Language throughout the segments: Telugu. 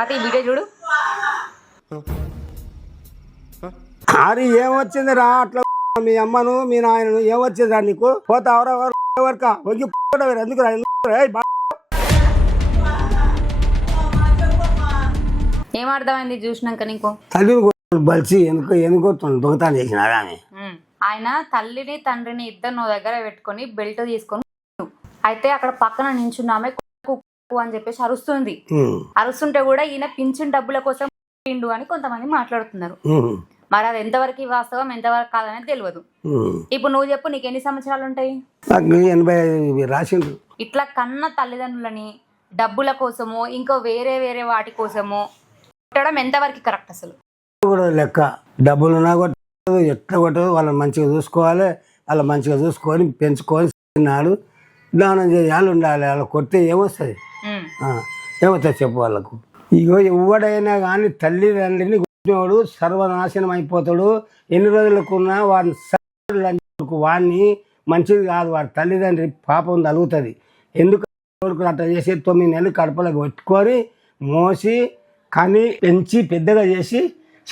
తాత ఈ వీడియో చూడు. అది ఏమొచ్చింది రా అట్లా మీ అమ్మను మీ నాయనను ఏమొచ్చింది రా నీకు పోతావరా వరక ఒగ్గి ఎందుకు రా ఏం అర్థమైంది చూసినాక నీకు? తల్లిని బలిచి ఎందుకో దొంగతనం చేసిన ఆమె. ఆయన తల్లిని తండ్రిని ఇద్దరు నువ్వు దగ్గర పెట్టుకొని బెల్ట్ తీసుకొని అయితే అక్కడ పక్కన నించున్నామే అని చెప్పేసి అరుస్తుంది. అరుస్తుంటే కూడా ఈయన పింఛన్ డబ్బుల కోసం పిండు అని కొంతమంది మాట్లాడుతున్నారు. మరి అది ఎంతవరకు వాస్తవం ఎంతవరకు కాదనేది తెలియదు. ఇప్పుడు నువ్వు చెప్పు, నీకు ఎన్ని సంవత్సరాలు ఉంటాయి? 85 రాసిండు. ఇట్లా కన్న తల్లిదండ్రులని డబ్బుల కోసమో ఇంకో వేరే వేరే వాటి కోసమో కొట్టడం ఎంతవరకు కరెక్ట్? అసలు కూడా లెక్క డబ్బులు ఉన్నా కొట్టదు ఎట్లా కొట్టదు. వాళ్ళని మంచిగా చూసుకోవాలి, వాళ్ళ మంచిగా చూసుకొని పెంచుకొని తిన్నాడు దానం చేయాలి ఉండాలి. వాళ్ళ కొడితే ఏమొస్తుంది? ఏమవుతుంది చెప్పు వాళ్ళకు. ఇగో ఎవడైనా కానీ తల్లిదండ్రిని కొట్టినవాడు సర్వనాశనం అయిపోతాడు. ఎన్ని రోజులకున్నా వాడిని మంచిది కాదు. వాడి తల్లిదండ్రి పాపం తగులుతుంది. ఎందుకు కొడుకులు అట్లా చేసి 9 నెలలు కడపలో పెట్టుకొని మోసి కానీ పెంచి పెద్దగా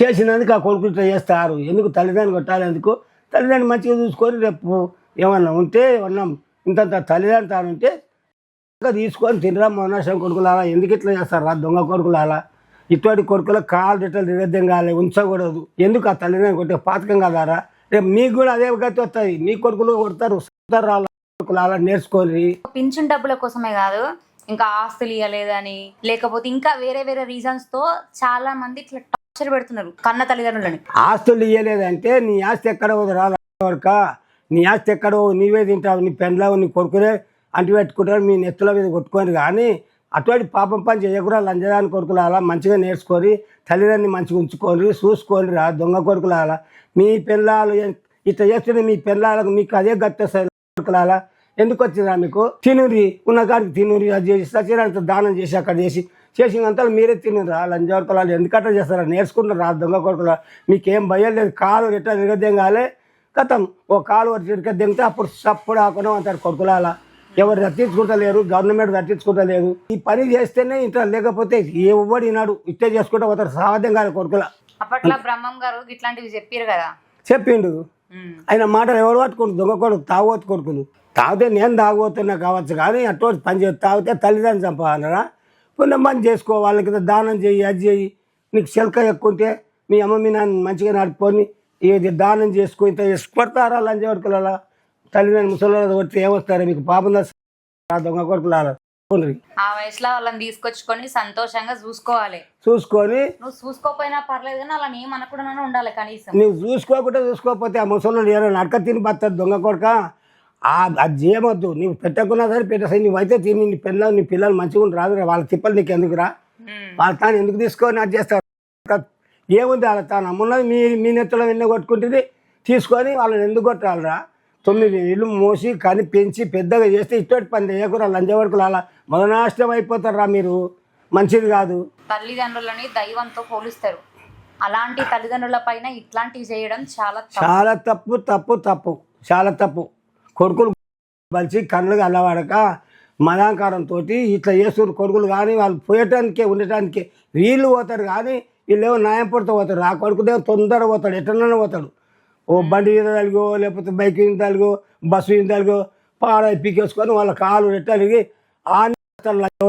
చేసినందుకు ఆ కొడుకులు ఇట్లా చేస్తారు. ఎందుకు తల్లిదండ్రులు కొట్టాలి? ఎందుకు తల్లిదండ్రులు మంచిగా చూసుకొని రేపు ఏమన్నా ఉంటే ఏమన్నా ఇంతంత తల్లిదండ్రులు తాను ఉంటే తీసుకొని తినరా మొనాశం కొడుకులు అలా ఎందుకు ఇట్లా చేస్తారా దొంగ కొడుకులు అలా ఇటువంటి కొడుకుల కాలు రిటలు దిగద్దం కాలే ఉంచకూడదు. ఎందుకు ఆ తల్లిదండ్రులు కొట్టే పాతకం కదారా? రేపు మీకు కూడా అదే గతి వస్తుంది. మీ కొడుకులు కొడతారు కొడుకులు అలా నేర్చుకోని. పింఛన్ డబ్బుల కోసమే కాదు, ఇంకా ఆస్తులు ఇవ్వలేదని లేకపోతే ఇంకా వేరే వేరే రీజన్స్ తో చాలా మంది ఇట్లా టార్చర్ పెడుతున్నారు కన్న తల్లిదండ్రులని. ఆస్తులు ఇవ్వలేదంటే నీ ఆస్తి ఎక్కడ వరక నీ ఆస్తి ఎక్కడో నీవే తింటావు, నీ పెండ్లావు నీ కొడుకునే అంటి పెట్టుకుంటారు, మీ నెత్తుల మీద కొట్టుకొని. కానీ అటువంటి పాపం పని చేయకుండా లంజదాని కొడుకులు అలా మంచిగా నేర్చుకొని తల్లిదండ్రులు మంచిగా ఉంచుకొని చూసుకొని రా దొంగ కొడుకులు అలా. మీ పిల్లలు ఇట్లా చేస్తుంటే మీ పిల్లలకు మీకు అదే గట్టేస్తారు కొడుకులు అలా. ఎందుకు వచ్చిందా మీకు? తినురి ఉన్న కాడికి తినురి, అది చేసి సచిరంత దానం చేసి అక్కడ చేసినంత మీరే తినురా లంజ కొడుకులు. ఎందుకట్లా చేస్తారా? నేర్చుకుంటారా దొంగ కొడుకులు. మీకేం భయం లేదు. కాలు ఎట్లా తిరగద్దేం కాలే కథం ఓ కాలు తిరగద్దింగితే అప్పుడు సప్పుడు ఆకుండా అంటారు కొడుకులు అలా. ఎవరు రట్టించుకుంటలేరు, గవర్నమెంట్ రట్టించుకుంటలేదు. ఈ పని చేస్తేనే ఇంట్లో లేకపోతే ఎవడు ఈనాడు ఇట్టే చేసుకుంటూ పోతారు. సాధ్యం కాదు కొడుకుల. అప్పట్లో బ్రహ్మం గారు ఇట్లాంటివి చెప్పారు కదా, చెప్పిండు. ఆయన మాటలు ఎవరు పట్టుకుంటు దొంగ కొడుకు తాగోతు కొడుకులు. తాగితే నేను తాగబోతున్నా కావచ్చు కానీ అటువంటి పని చేసి తాగితే తల్లిదండ్రులు చంపాలన్నారా? పుణ్యం పని చేసుకో, వాళ్ళకి దానం చేయి, అది చేయి. నీకు చిలక ఎక్కువ ఉంటే మీ అమ్మ మీ నాన్న మంచిగా నడుపుకొని ఇది దానం చేసుకో. ఇంత కొడతారా లంజ కొడుకుల తల్లిదండ్రులు ముసలి కొడితే ఏమొస్తారా? మీకు పాపం దొంగ కొడుకుల ఆ వయసులో వాళ్ళని తీసుకొచ్చుకొని సంతోషంగా చూసుకోవాలి. చూసుకొని నువ్వు చూసుకోపోయినా పర్లేదు కానీ అలా ఏం అనకుండా ఉండాలి కనీసం. నువ్వు చూసుకోకపోతే ఆ ముసలి నడక తిని బతారు దొంగ కొడుక. అది చేయవద్దు. నువ్వు పెట్టకున్నా సరే పెట్టేసాయి. నువ్వైతే తిని నీ పిల్లలు మంచిగా రాదు. వాళ్ళ తిప్పలు నీకు ఎందుకురా? వాళ్ళ తాను ఎందుకు తీసుకొని అది చేస్తారు? ఏముంది వాళ్ళ తాను అమ్మున్నది మీ నెత్తలో ఎన్నో కొట్టుకుంటుంది తీసుకొని వాళ్ళని ఎందుకు కొట్టాలరా? 9 ఇళ్ళు మోసి కానీ పెంచి పెద్దగా చేస్తే ఇటువంటి పని చేయకురా లంజ కొడుకులు అలా. మొదనాష్టం అయిపోతారా మీరు. మంచిది కాదు. తల్లిదండ్రులని దైవంతో పోలిస్తారు. అలాంటి తల్లిదండ్రుల పైన ఇట్లాంటివి చేయడం చాలా తప్పు చాలా తప్పు. కొడుకులు బలిచి కళ్ళుగా అల్లవాడక మదాంకారంతో ఇట్లా చేస్తున్న కొడుకులు కానీ వాళ్ళు పోయటానికే ఉండటానికే వీళ్ళు పోతారు కానీ వీళ్ళేమో న్యాయం పడుతూ పోతారు. ఆ కొడుకుదేమో తొందరగా పోతాడు, ఎట్లన్నా పోతాడు. ఓ బండి మీద తలిగో లేకపోతే బైక్ మీద తలిగో బస్సు మీద తలిగో పాడై పీకేసుకొని వాళ్ళ కాలు రెట్టలిగి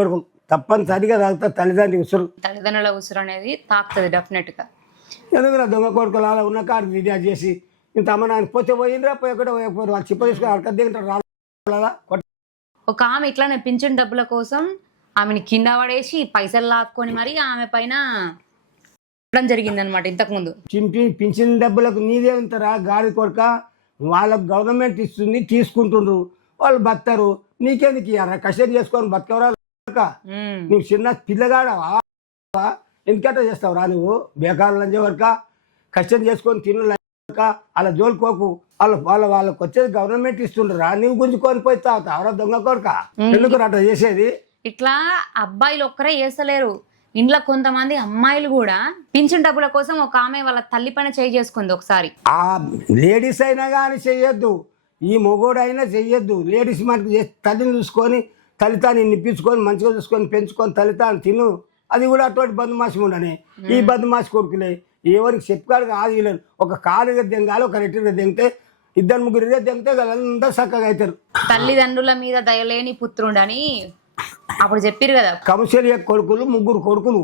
వరకు తప్పనిసరిగా తాగుతారు తల్లిదండ్రులు ఉసురు. తల్లిదండ్రుల ఉసురు అనేది తాకుతుంది డెఫినెట్గా. ఎందుకు దొంగ కొడుకులు అలా ఉన్న కారు విద్యా చేసి ఇంత అమ్మ నాన్న పోతే పోయిందిరా పోయకుండా పోయకపోయారు. వాళ్ళు చిప్ప తీసుకొని అక్కడ దిగుతారు రాలా. ఒక ఆమె ఇట్లానే పింఛన్ డబ్బుల కోసం ఆమెని కింద పడేసి పైసలు లాక్కొని మరి ఆమె పైన జరిగింది అనమాట. ఇంతకు ముందు పింఛన్ డబ్బులకు నీదే ఉంటారా గాడి కొడుక? వాళ్ళకు గవర్నమెంట్ ఇస్తుంది తీసుకుంటుండ్రు, వాళ్ళు బతారు. నీకెందుకు ఇయ్యారా? కష్టం చేసుకొని బతకవరా? నువ్వు చిన్న పిల్లగాడవా? ఎందుకట్లా చేస్తావురా నువ్వు? బేకారు లంజ వరక కష్టం చేసుకొని తిను అలా జోలుకోకు. వాళ్ళకి వచ్చేది గవర్నమెంట్ ఇస్తుండ్రా, నువ్వు గుంజుకొని పోయి తాగుతావురా దొంగ కొడుక? ఎందుకు అట్లా చేసేది? ఇట్లా అబ్బాయిలు ఒక్కరే చేస్తలేరు, ఇంట్లో కొంతమంది అమ్మాయిలు కూడా పింఛన్ డబ్బుల కోసం ఒక ఆమె వాళ్ళ తల్లి పైన చేసుకుంది ఒకసారి. ఆ లేడీస్ అయినా కానీ చెయ్యొద్దు, ఈ మొగోడు అయినా చెయ్యొద్దు. లేడీస్ మనకి తల్లిని చూసుకొని తల్లితాన్ని నిప్పించుకొని మంచిగా చూసుకొని పెంచుకొని తల్లితాన్ని తిను. అది కూడా అటువంటి బంధుమాసం ఉండని ఈ బంధుమాసి కొడుకులే ఎవరికి చెప్పుకాడు కాదు వీళ్ళని ఒక కాలుగా దెంగాలి ఒక రెట్టిగా దెంగితే ఇద్దరు ముగ్గురు దెంగితే అందరూ చక్కగా అవుతారు. తల్లిదండ్రుల మీద దయలేని పుత్రుడని అప్పుడు చెప్పారు కదా. కౌశల్య కొడుకులు ముగ్గురు కొడుకులు,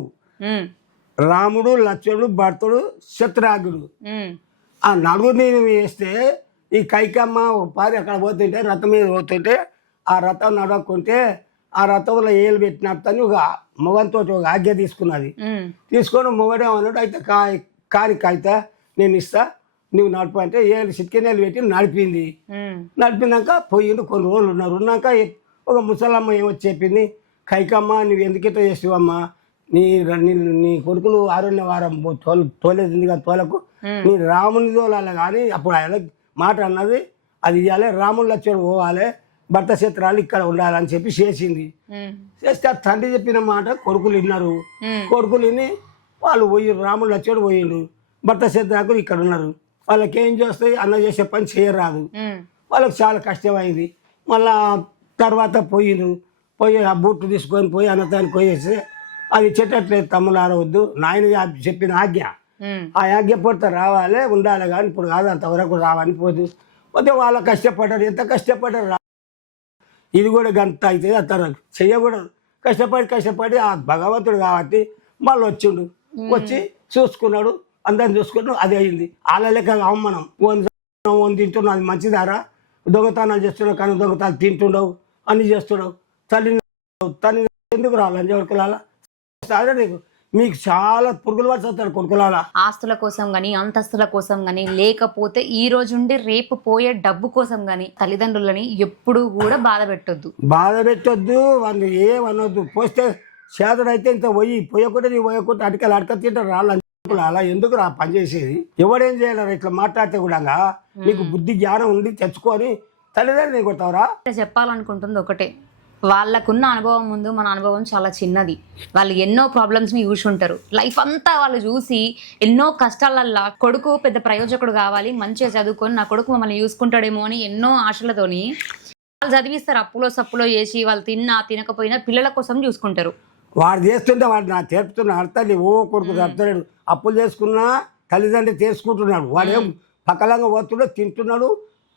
రాముడు, లక్ష్మణుడు, భరతుడు, శత్రుఘ్నుడు. ఆ నలుగురిని వేస్తే ఈ కైకమ్మ ఒక పారి అక్కడ పోతుంటే రథం మీద పోతుంటే ఆ రథం నడవకుంటే ఆ రథంలో ఏళ్ళు పెట్టినట్టని ఒక మొగంతో ఒక ఆజ్ఞ తీసుకున్నది. తీసుకొని మొగడే అన్నాడు, అయితే కానికైతే నేను ఇస్తా నువ్వు నడుపు అంటే ఏళ్ళు చిట్కెనేళ్ళు పెట్టి నడిపింది. నడిపినాక పోయిండు, కొన్ని రోజులు ఉన్నాక ఒక ముసలమ్మ ఏమొచ్చి చెప్పింది, కైకమ్మ నువ్వు ఎందుకిట చేస్తావమ్మా, నీ కొడుకులు ఆరోగ్య వారం తోలేదు కానీ తోలకు నీ రాముని తోలాలి కానీ అప్పుడు ఆయన మాట అన్నది అది ఇవ్వాలి, రాముడు లక్ష్మణుడు పోవాలి, భర్త చిత్రాలు ఇక్కడ ఉండాలని చెప్పి చేసింది. చేస్తే ఆ తండ్రి చెప్పిన మాట కొడుకులు విన్నారు. కొడుకులు విని వాళ్ళు పోయి రాముడు లక్ష్మణుడు పోయిండు, భర్త చిత్రాకులు ఇక్కడ ఉన్నారు. వాళ్ళకి ఏం చేస్తాయి, అన్న చేసే పని చేయరాదు, వాళ్ళకి చాలా కష్టమైంది. మళ్ళా తర్వాత పోయిండు, పోయి ఆ బూట్లు తీసుకొని పోయి అన్నదానికి పోయేసి అది చెట్టట్లేదు తమ్ముడు ఆరవద్దు, నాయన చెప్పిన ఆజ్ఞ, ఆ ఆజ్ఞ పొడితే రావాలి ఉండాలి కానీ ఇప్పుడు కాదు అంతవరకు రావని పోదు. పోతే వాళ్ళు కష్టపడ్డారు, ఎంత కష్టపడ్డారు. ఇది కూడా గంత అవుతుంది అంటారు, చెయ్యకూడదు. కష్టపడి ఆ భగవంతుడు కాబట్టి మళ్ళీ వచ్చిండు, వచ్చి చూసుకున్నాడు, అందరిని చూసుకున్నాడు, అది అయింది. వాళ్ళ లెక్క అవమానం ఓన్ తింటున్నావు, అది మంచిదారా, దొంగతనాలు చేస్తున్నావు కానీ దొంగతనాలు తింటుండవు, అన్ని చేస్తున్నావు, తల్లి ఎందుకు రావాలి కొడుకులాలా, నీకు మీకు చాలా పురుగులు పడుతాడు కొడుకులాలా. ఆస్తుల కోసం గాని అంతస్తుల కోసం గాని లేకపోతే ఈ రోజు ఉండి రేపు పోయే డబ్బు కోసం గాని తల్లిదండ్రులని ఎప్పుడు కూడా బాధ పెట్టొద్దు వాళ్ళు ఏమనొద్దు. పోస్తే చేతనైతే ఇంత పోయకుండా నీ పోయకుండా అటుకలు అడక తింటారు రాళ్ళు అలా ఎందుకు రా పని చేసేది. ఎవడేం చేయలేరు ఇట్లా మాట్లాడితే కూడా నీకు బుద్ధి జ్ఞానం ఉండి తెచ్చుకొని తల్లిదండ్రులు కొడతావురా. చెప్పాలనుకుంటుంది ఒకటే, వాళ్ళకున్న అనుభవం ముందు మన అనుభవం చాలా చిన్నది. వాళ్ళు ఎన్నో ప్రాబ్లమ్స్ని చూసి ఉంటారు, లైఫ్ అంతా వాళ్ళు చూసి ఎన్నో కష్టాలల్లా కొడుకు పెద్ద ప్రయోజకుడు కావాలి, మంచిగా చదువుకొని నా కొడుకు మమ్మల్ని చూసుకుంటాడేమో అని ఎన్నో ఆశలతోని వాళ్ళు చదివిస్తారు, అప్పులో సప్పులో చేసి వాళ్ళు తినకపోయినా పిల్లల కోసం చూసుకుంటారు. వాడు చేస్తుంటే వాడు నా తెరుపుతున్నా అర్థాన్ని ఓ కొడుకు తప్పుతున్నాడు, అప్పులు చేసుకున్నా తల్లిదండ్రులు చేసుకుంటున్నాడు, వాడేం పక్కలంగా పోతున్నాడు, తింటున్నాడు,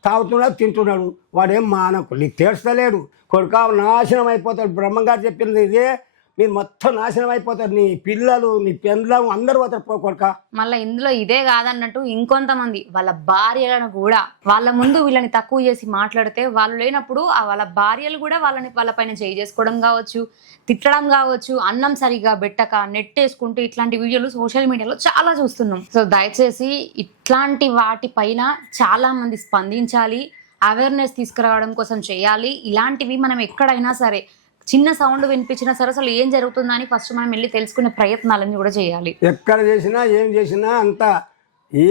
తాగుతున్నాడు, తింటున్నాడు, వాడేం మానకు నీకు తెలుస్తలేడు. కొడుక నాశనం అయిపోతాడు. బ్రహ్మంగారు చెప్పింది ఇదే, మీరు మొత్తం నాశనం అయిపోతారు, నీ పిల్లలు నీ పెండ్లం అందరూ పోతారు పో కొడుక. మళ్ళీ ఇందులో ఇదే కాదన్నట్టు ఇంకొంతమంది వాళ్ళ భార్యలను కూడా వాళ్ళ ముందు వీళ్ళని తక్కువ చేసి మాట్లాడితే వాళ్ళు లేనప్పుడు వాళ్ళ భార్యలు కూడా వాళ్ళ పైన చేసుకోవడం కావచ్చు, తిట్టడం కావచ్చు, అన్నం సరిగా పెట్టక నెట్టేసుకుంటూ ఇట్లాంటి వీడియోలు సోషల్ మీడియాలో చాలా చూస్తున్నాం. సో దయచేసి ఇట్లాంటి వాటిపైన చాలా మంది స్పందించాలి, అవేర్నెస్ తీసుకురావడం కోసం చేయాలి. ఇలాంటివి మనం ఎక్కడైనా సరే చిన్న సౌండ్ వినిపించినా సరే అసలు ఏం జరుగుతుందని ఫస్ట్ మనం వెళ్ళి తెలుసుకునే ప్రయత్నాలని కూడా చేయాలి. ఎక్కడ చేసినా ఏం చేసినా అంతా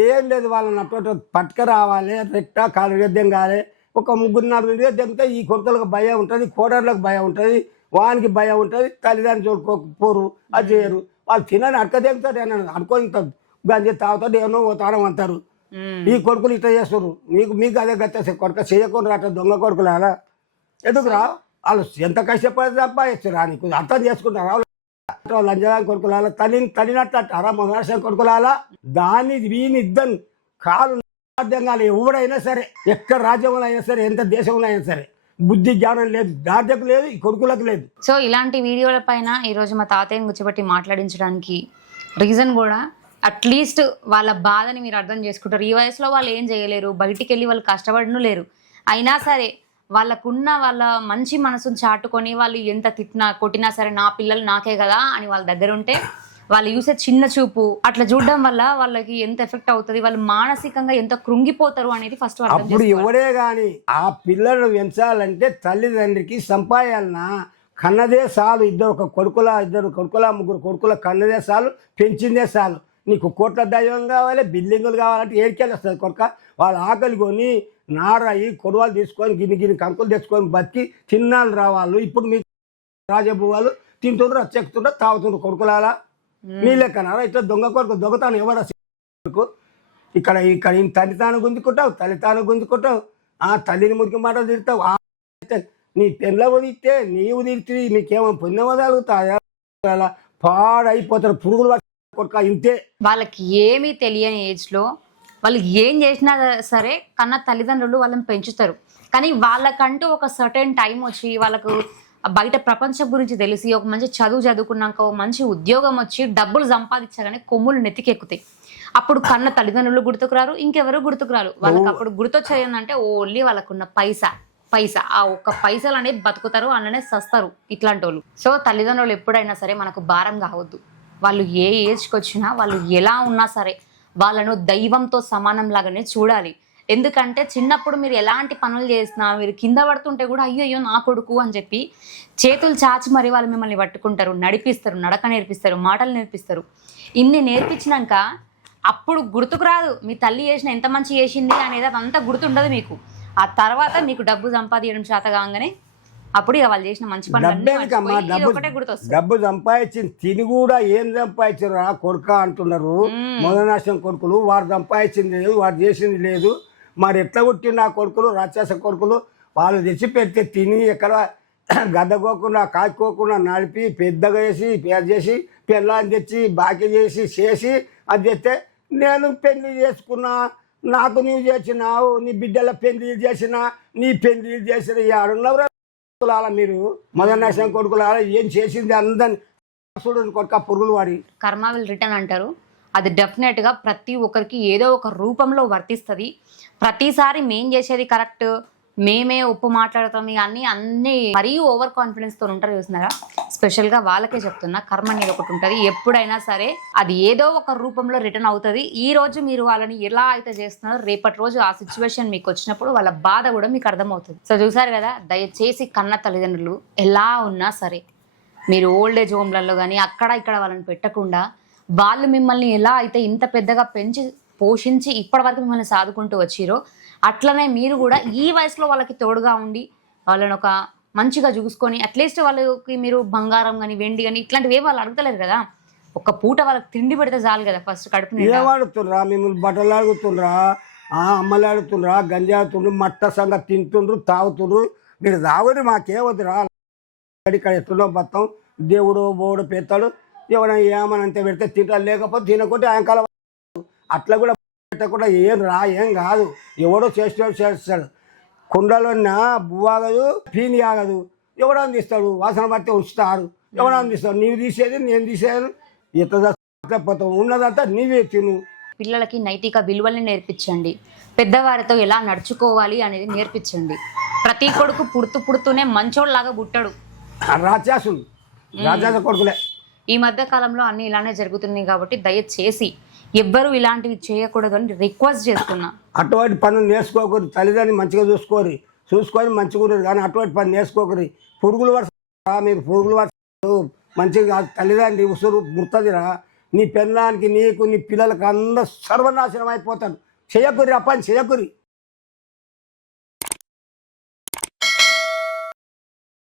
ఏం లేదు, వాళ్ళని అటు పట్టుక రావాలి, రెట్ట కాలు విద్యం కావాలి. ఒక 3-4 దెంగితే ఈ కొడుకులకు భయం ఉంటుంది, కోడర్లకు భయం ఉంటుంది, వానికి భయం ఉంటుంది, తల్లిదండ్రులు చూడుకోకపోరు, అది చేయరు. వాళ్ళు తినని అడక దెంగుతాడు అని అనుకొని గంజి తాగుతాడు, ఏమో తాడం అంటారు. ఈ కొడుకులు ఇట్లా చేస్తారు, మీకు అదే గత కొడుక చేయకుండా అట్లా దొంగ కొడుకులు అలా ఎందుకు రా, వాళ్ళు ఎంత కష్టపడి తప్ప రా, నీకు అర్థం చేసుకుంటారా. లంజాని కొడుకులాల తల్లినట్టు అంటారా, మొదటి కొడుకులాల దాన్ని వీని ఇద్దరు కాలు అర్థం కాదు. ఎవడైనా సరే ఎక్కడ రాజ్యంలో అయినా సరే ఎంత దేశంలో అయినా సరే బుద్ధి జ్ఞానం లేదు, దాటకు లేదు, ఈ కొడుకులకు లేదు. సో ఇలాంటి వీడియోల పైన ఈరోజు మా తాతయ్యని కూర్చోబెట్టి మాట్లాడించడానికి రీజన్ కూడా అట్లీస్ట్ వాళ్ళ బాధని మీరు అర్థం చేసుకుంటారు. ఈ వయసులో వాళ్ళు ఏం చేయలేరు, బయటికి వెళ్ళి వాళ్ళు కష్టపడను లేరు, అయినా సరే వాళ్ళకున్న వాళ్ళ మంచి మనసును చాటుకొని వాళ్ళు ఎంత తిట్టినా కొట్టినా సరే నా పిల్లలు నాకే కదా అని వాళ్ళ దగ్గర ఉంటే వాళ్ళు చూసే చిన్న చూపు అట్లా చూడడం వల్ల వాళ్ళకి ఎంత ఎఫెక్ట్ అవుతుంది, వాళ్ళు మానసికంగా ఎంత కృంగిపోతారు అనేది ఫస్ట్ అప్పుడు ఎవడే కానీ ఆ పిల్లలు పెంచాలంటే తల్లిదండ్రికి సంపాయాలన్నా కన్నదే చాలు. ఇద్దరు కొడుకుల ముగ్గురు కొడుకుల కన్నదే చాలు, పెంచిందే చాలు. నీకు కోట్ల దైవం కావాలి, బిల్డింగులు కావాలంటే ఏరికెళ్ళి వస్తుంది కొడుక. వాళ్ళ ఆకలి కొని నారాయి కొడవలు తీసుకొని గిన్ని కంకులు తెచ్చుకొని బతికి తిన్నాళ్ళు రావాలి. ఇప్పుడు మీకు రాజభూవాలు తింటుండ్రు, చెక్కుతుండ్రు, తాగుతుండ్రు కొడుకులాలా. మీ లెక్కనారా ఇట్లా దొంగ కొడుకు దొంగతాను ఎవరు ఇక్కడ తల్లితాను గుంజుకుంటావు, ఆ తల్లిని మురికి మాటలు తిడతావు, నీ పెళ్ళ వదిలితే నీవు తిరిగి మీకేమో పుణ్యం వదలుగుతాయా, పాడైపోతారు. పురుగులు కొడుక ఇంతే. వాళ్ళకి ఏమీ తెలియని ఏజ్లో వాళ్ళు ఏం చేసినా సరే కన్న తల్లిదండ్రులు వాళ్ళని పెంచుతారు. కానీ వాళ్ళకంటూ ఒక సర్టెన్ టైం వచ్చి వాళ్ళకు బయట ప్రపంచం గురించి తెలిసి ఒక మంచి చదువు చదువుకున్నాక ఒక మంచి ఉద్యోగం వచ్చి డబ్బులు సంపాదించగానే కొమ్ములు నెత్తికెక్కుతాయి. అప్పుడు కన్న తల్లిదండ్రులు గుర్తుకురారు, ఇంకెవరు గుర్తుకురారు. వాళ్ళకి అప్పుడు గుర్తొచ్చేది ఏంటంటే ఓన్లీ వాళ్ళకున్న పైసా ఆ ఒక్క పైసలు అనేది బతుకుతారు, అలానే సస్తారు ఇట్లాంటి వాళ్ళు. సో తల్లిదండ్రులు ఎప్పుడైనా సరే మనకు భారం కావద్దు. వాళ్ళు ఏ ఏజ్కి వచ్చినా వాళ్ళు ఎలా ఉన్నా సరే వాళ్ళను దైవంతో సమానం లాగానే చూడాలి. ఎందుకంటే చిన్నప్పుడు మీరు ఎలాంటి పనులు చేసినా మీరు కింద పడుతుంటే కూడా అయ్యో నా కొడుకు అని చెప్పి చేతులు చాచి మరి వాళ్ళు మిమ్మల్ని పట్టుకుంటారు, నడిపిస్తారు, నడక నేర్పిస్తారు, మాటలు నేర్పిస్తారు. ఇన్ని నేర్పించినాక అప్పుడు గుర్తుకు రాదు మీ తల్లి చేసిన ఎంత మంచి చేసింది అనేది, అదంతా గుర్తుండదు మీకు. ఆ తర్వాత మీకు డబ్బు సంపాదించడం చేత కాగానే అప్పుడు ఇక వాళ్ళు చేసిన మంచి పనులు ఒకటే గుర్తొస్తుంది. డబ్బు సంపాదించింది తిని కూడా ఏం సంపాదించారు ఆ కొడుక అంటున్నారు. మొదనాశం కొడుకులు వాడు సంపాదించింది లేదు, వాడు చేసింది లేదు. మరి ఎట్లా పుట్టిన ఆ కొడుకులు రాక్షస కొడుకులు వాళ్ళు తెచ్చి పెడితే తిని ఎక్కడ గద్దకోకుండా కాచుకోకుండా నడిపి పెద్దగా వేసి పేరు చేసి పిల్లని తెచ్చి బాకీ చేసి అది చేస్తే నేను పెళ్లి చేసుకున్నా, నాకు నీవు చేసినావు, నీ బిడ్డల పెళ్లి చేసినా, నీ పెళ్లి చేసిన ఆడున్నవరా మీరు మొదనాశం కొడుకుల ఏం చేసింది అందరిని చూడండి కొడుక పురుగులు వాడి. కర్మ విల్ రిటర్న్ అంటారు. అది డెఫినెట్గా ప్రతి ఒక్కరికి ఏదో ఒక రూపంలో వర్తిస్తుంది. ప్రతిసారి మేం చేసేది కరెక్ట్, మేమే ఒప్పు మాట్లాడుతాం అన్నీ మరీ ఓవర్ కాన్ఫిడెన్స్తో ఉంటారు చూస్తున్నారా. స్పెషల్గా వాళ్ళకే చెప్తున్నా, కర్మ అనేది ఒకటి ఉంటుంది. ఎప్పుడైనా సరే అది ఏదో ఒక రూపంలో రిటర్న్ అవుతుంది. ఈ రోజు మీరు వాళ్ళని ఎలా అయితే చేస్తున్నారో రేపటి రోజు ఆ సిచ్యువేషన్ మీకు వచ్చినప్పుడు వాళ్ళ బాధ కూడా మీకు అర్థమవుతుంది. సో చూసారు కదా, దయచేసి కన్న తల్లిదండ్రులు ఎలా ఉన్నా సరే మీరు ఓల్డ్ ఏజ్ హోమ్లలో కానీ అక్కడ ఇక్కడ వాళ్ళని పెట్టకుండా వాళ్ళు మిమ్మల్ని ఎలా అయితే ఇంత పెద్దగా పెంచి పోషించి ఇప్పటి వరకు మిమ్మల్ని సాదుకుంటూ వచ్చిరో అట్లనే మీరు కూడా ఈ వయసులో వాళ్ళకి తోడుగా ఉండి వాళ్ళని ఒక మంచిగా చూసుకొని అట్లీస్ట్ వాళ్ళకి మీరు బంగారం కానీ వెండి కానీ ఇట్లాంటివి వాళ్ళు అడుగుతలేరు కదా, ఒక పూట వాళ్ళకి తిండి పెడితే చాలు కదా. ఫస్ట్ కడుపు ఏమడుగుతుండ్రా మిమ్మల్ని బట్టలు అడుగుతుండ్రా, అమ్మలు అడుగుతుండ్రా, గంజా ఆడుతుండ్రు, మట్ట సంగతి తింటుండ్రు, తాగుతుండ్రు. మీరు తాగుని మాకేవద్దురా. ఇక్కడ ఎట్లున్నో బతాం దేవుడు బోడు పెడతాడు, ఎవరైనా ఏమనంతే పెడితే తింటారు, లేకపోతే తినకుంటే ఆయనకాల అట్లా కూడా పెట్టకుండా ఏం కాదు. ఎవడో చేస్తాడు. కుండలోన్న బువ్వాగదు, పీని ఆగదు, ఎవడో తీస్తాడు, వాసన పడితే ఉంచుతారు, ఎవడో తీస్తాడు. నీవు తీసేది నేను తీసేది ఎట్లా పోతావు, ఉన్నదంతా నీవే తిను. పిల్లలకి నైతిక విలువల్ని నేర్పించండి, పెద్దవారితో ఎలా నడుచుకోవాలి అనేది నేర్పించండి. ప్రతి కొడుకు పుడుతూనే మంచోళ్ళలాగా పుట్టాడు, రాజాస కొడుకులే. ఈ మధ్య కాలంలో అన్ని ఇలానే జరుగుతున్నాయి కాబట్టి దయచేసి ఎవ్వరూ ఇలాంటివి చేయకూడదు అని రిక్వెస్ట్ చేస్తున్నా. అటువంటి పనులు నేర్చుకోకూడదు. తల్లిదండ్రులు మంచిగా చూసుకొని మంచిగా ఉండదు, కానీ అటువంటి పని నేర్చుకోకూడదు. పురుగులు వరుస మీరు పురుగులు వరుస మంచిగా తల్లిదండ్రి ఉసురు గుర్తుందిరా. నీ పెళ్ళానికి నీకు నీ పిల్లలకు అందరూ సర్వనాశనం అయిపోతాడు. చేయకురి ఆ పని చేయకురి.